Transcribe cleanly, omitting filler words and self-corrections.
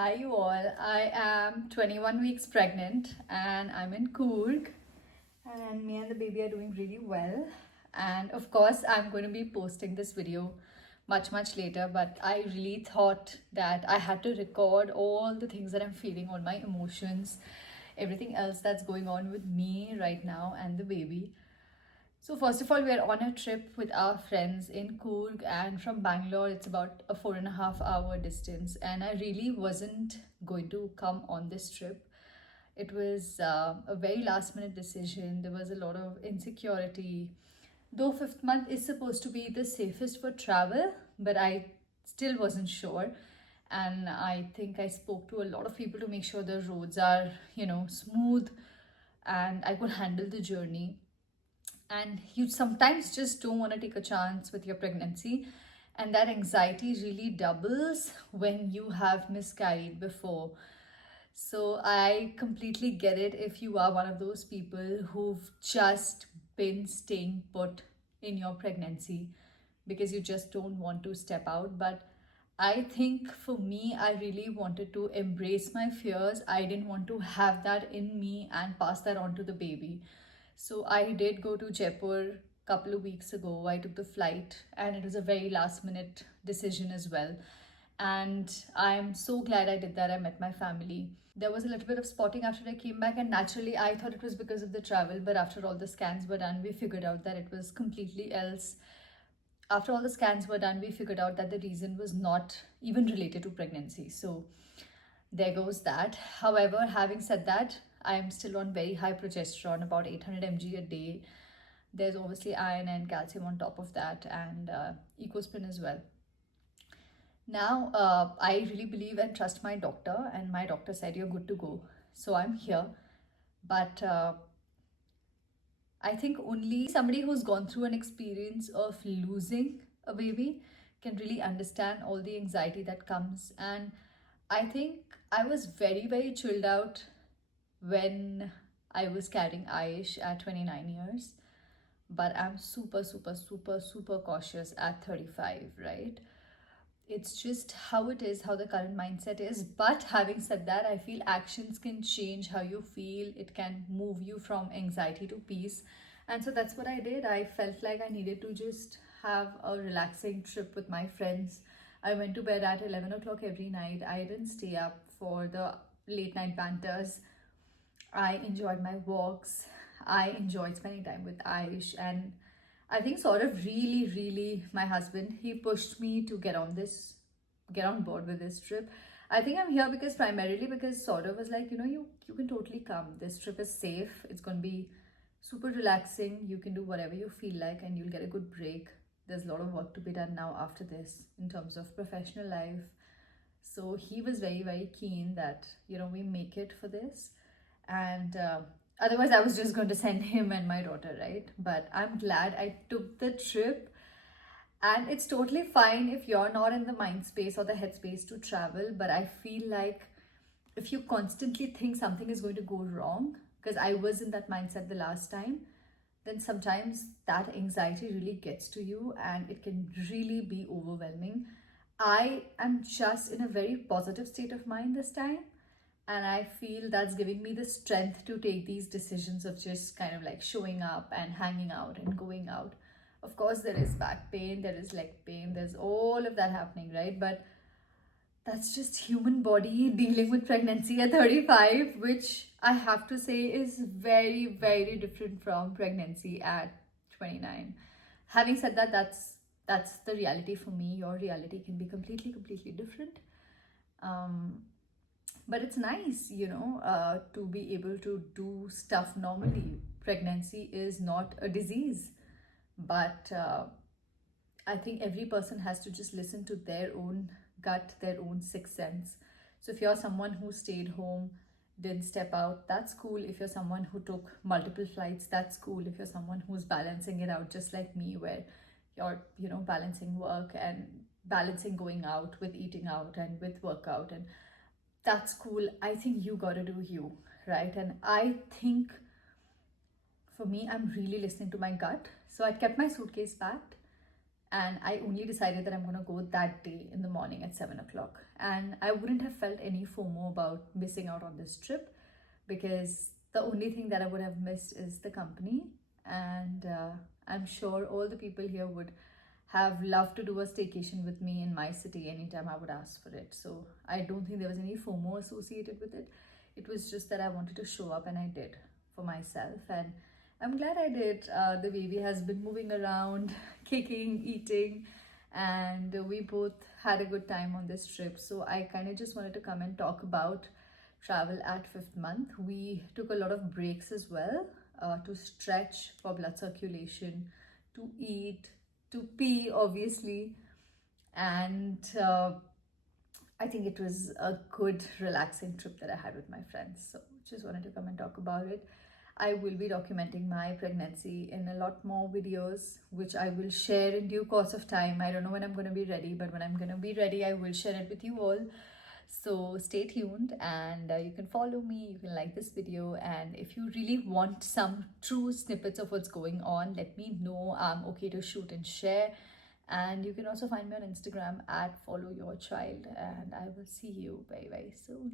Hi, you all. I am 21 weeks pregnant and I'm in Coorg. And me and the baby are doing really well. And of course, I'm going to be posting this video much later. But I really thought that I had to record all the things that I'm feeling, all my emotions, everything else that's going on with me right now and the baby. So first of all, we are on a trip with our friends in Coorg, and from Bangalore, it's about a 4.5 hour distance. And I really wasn't going to come on this trip. It was a very last minute decision. There was a lot of insecurity. Though fifth month is supposed to be the safest for travel, but I still wasn't sure. And I think I spoke to a lot of people to make sure the roads are, smooth and I could handle the journey. And you sometimes just don't want to take a chance with your pregnancy, and that anxiety really doubles when you have miscarried before. So I completely get it if you are one of those people who've just been staying put in your pregnancy because you just don't want to step out. But I think for me, I really wanted to embrace my fears. I didn't want to have that in me and pass that on to the baby. So I did go to Jaipur a couple of weeks ago. I took the flight and it was a very last minute decision as well. And I'm so glad I did that. I met my family. There was a little bit of spotting after I came back, and naturally I thought it was because of the travel, but after all the scans were done, we figured out that it was completely else. After all the scans were done, we figured out that the reason was not even related to pregnancy. So there goes that. However, having said that, I'm still on very high progesterone, about 800 mg a day. There's obviously iron and calcium on top of that, and ecosprin as well. Now, I really believe and trust my doctor, and my doctor said you're good to go. So I'm here. But I think only somebody who's gone through an experience of losing a baby can really understand all the anxiety that comes. And I think I was very chilled out when I was carrying Aish at 29 years, but I'm super cautious at 35, right? It's just how it is, how the current mindset is. But having said that, I feel actions can change how you feel. It can move you from anxiety to peace. And so that's what I did. I felt like I needed to just have a relaxing trip with my friends. I went to bed at 11 o'clock every night. I didn't stay up for the late night banters. I enjoyed my walks. I enjoyed spending time with Aish, and I think sort of really my husband, he pushed me to get on board with this trip. I think I'm here because primarily because sort of was like, you can totally come. This trip is safe. It's going to be super relaxing. You can do whatever you feel like and you'll get a good break. There's a lot of work to be done now after this in terms of professional life. So he was very keen that, we make it for this. And otherwise I was just going to send him and my daughter, right? But I'm glad I took the trip. And it's totally fine if you're not in the mind space or the headspace to travel, but I feel like if you constantly think something is going to go wrong, because I was in that mindset the last time, then sometimes that anxiety really gets to you and it can really be overwhelming. I am just in a very positive state of mind this time, and I feel that's giving me the strength to take these decisions of just kind of like showing up and hanging out and going out. Of course, there is back pain, there is leg pain, there's all of that happening, right? But that's just human body dealing with pregnancy at 35, which I have to say is very different from pregnancy at 29. Having said that, that's the reality for me. Your reality can be completely different. But it's nice, to be able to do stuff normally. Pregnancy is not a disease, but I think every person has to just listen to their own gut, their own sixth sense. So if you're someone who stayed home, didn't step out, that's cool. If you're someone who took multiple flights, that's cool. If you're someone who's balancing it out just like me, where you're, balancing work and balancing going out with eating out and with workout, and that's cool. I think you gotta do you, right? And I think for me, I'm really listening to my gut. So I kept my suitcase packed And I only decided that I'm going to go that day in the morning at 7 o'clock. And I wouldn't have felt any FOMO about missing out on this trip, because the only thing that I would have missed is the company. And I'm sure all the people here would have loved to do a staycation with me in my city anytime I would ask for it. So I don't think there was any FOMO associated with it. It was just that I wanted to show up, and I did for myself. And I'm glad I did. The baby has been moving around, kicking, eating, and we both had a good time on this trip. So I kind of just wanted to come and talk about travel at fifth month. We took a lot of breaks as well, to stretch for blood circulation, to eat, to pee, obviously. And I think it was a good, relaxing trip that I had with my friends. So just wanted to come and talk about it. I will be documenting my pregnancy in a lot more videos, which I will share in due course of time. I don't know when I'm going to be ready, but when I'm going to be ready, I will share it with you all. So stay tuned, and you can follow me, you can like this video, and if you really want some true snippets of what's going on, let me know. I'm okay to shoot and share. And you can also find me on Instagram at follow your child, and I will see you very, very soon.